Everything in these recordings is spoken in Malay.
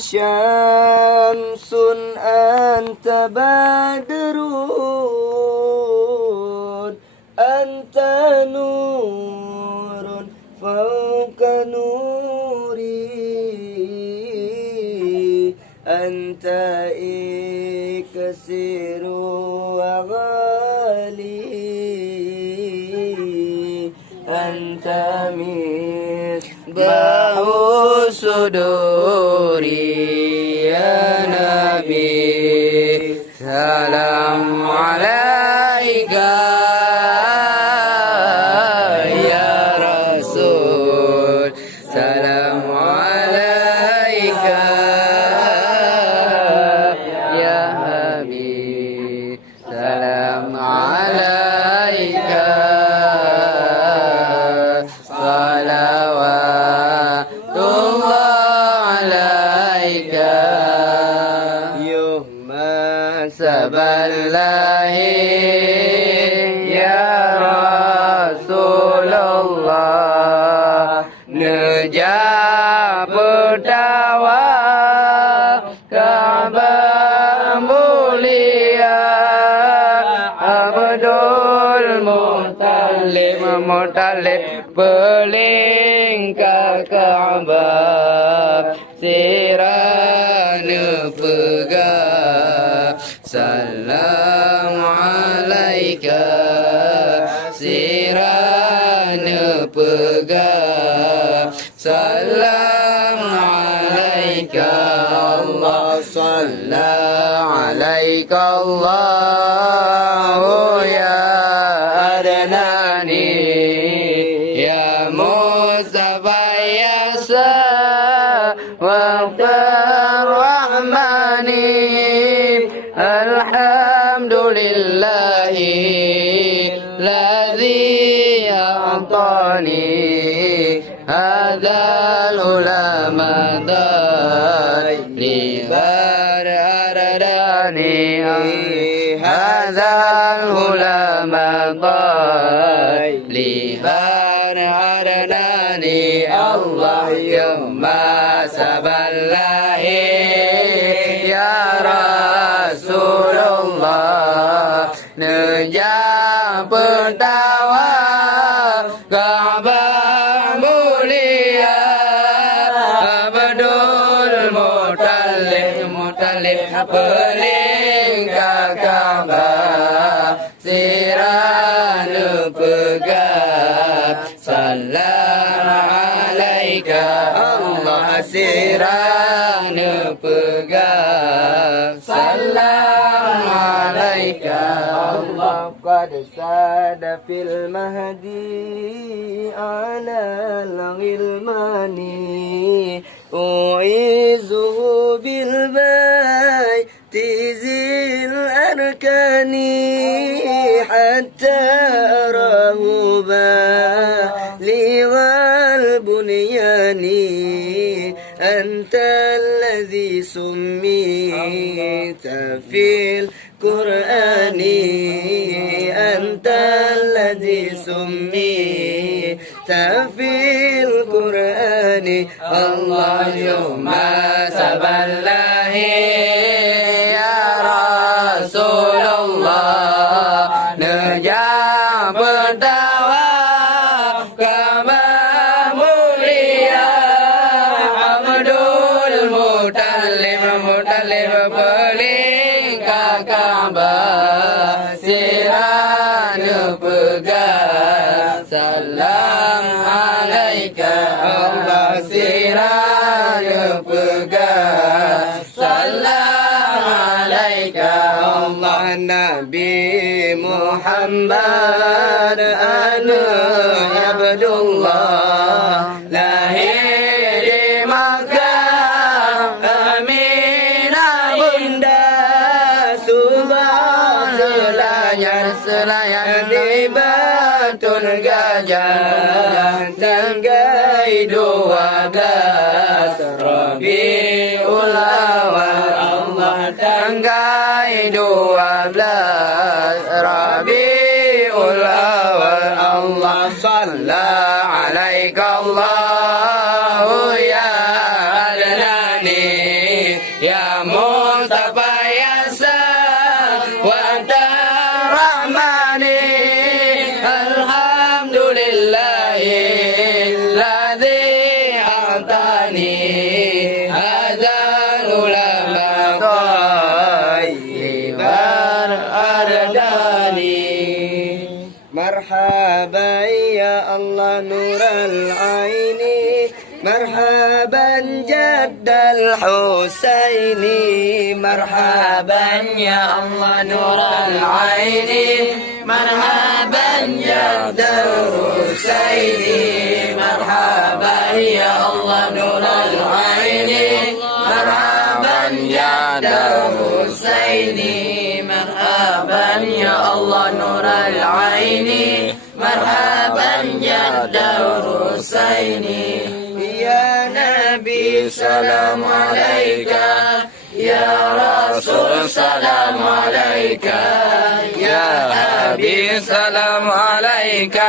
syamsun anta badrun anta nurun fauqa nuri anta iksiru wa ghali anta misbahu suduri ya nabi salam alaika ya rasul salam alaika ya habib salam alaika saballahi ya Rasulullah nejab berdawa Ka'bah mulia Abdul Muttalib peling ke Ka'bah sirana pegang salam alaika sirana pegang salam alaika Allah salla alaika Allah ya adnani ya Mustafa yasa wa rahmani alhamdulillahi ladzi a'tani hadzal ulama li baradani hadzal ulama li baradani Allahumma saballahi ya Rasulullah nejab berdawa Ka'bah mulia Abdul Muttalib peling ke Ka'bah sirana pegang salam alaika Allah sirana pegang salam alaika Allah qad sada fil mahdi ala al-ghilmani u'izuhu bil bayti zil arkani hatta arahu bali wal bunyani anta alladhi summita fil Qur'ani anta alladhi summita fil Qur'ani Allahumma saballahi ya Rasulullah nejab berdawa Ka'bah mulia Abdul Muttalib peling ke Ka'bah sirana pegang salam alaika Allah sirana pegang salam alaika Allah Nabi Muhammad ana Abdullah lahir di Makkah Aminah bunda subhan selayan di Batun Gajah tanggai 12 Rabiul Awal Allah tanggai 12 Rabiul Awal Allah salla alaika Allah ya adnani هذا العلماء طيبا أرداني مرحبا يا الله نور العين مرحبا جد الحسين مرحبا يا الله نور العين مرحبا جد الحسين مرحبا يا الله نور العين مرحبا جد الحسين مرحبا يا الله نور العين مرحبا جد الحسين يا نبي سلام عليك يا رسول سلام عليك يا حبيب سلام عليك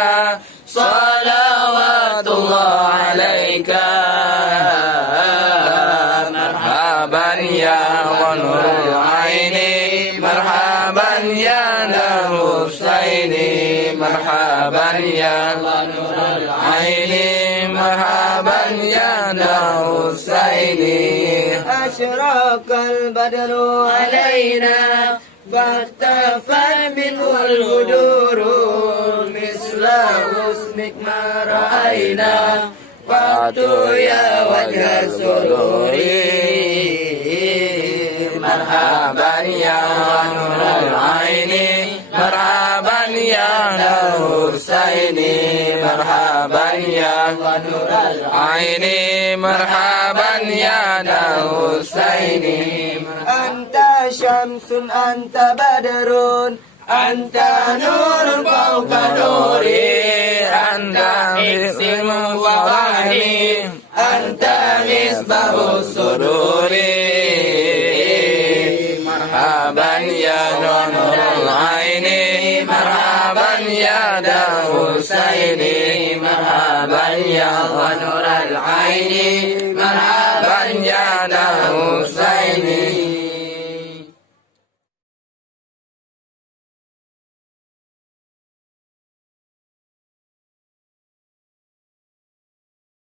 صلوات الله عليك مرحبا يا نور العين مرحبا يا نور الحسين مرحبا يا نور العين مرحبا يا نور الحسين أشرق البدر علينا فاختفت منه الغدور مثل حسنك ما رأينا فاتوا يا وجه السرور مرحبا يا نور العين مرحبا يا نور الحسين مرحبا يا نور العين مرحبا يا نور الحسين أنت شمس أنت بدر أنت نور فوق نوري أنت اسم وضعني أنت مصباح السرور مرحبا يا نور العين مرحبا يا نور الحسين مرحبا يا نور العين مرحبا يا نور الحسين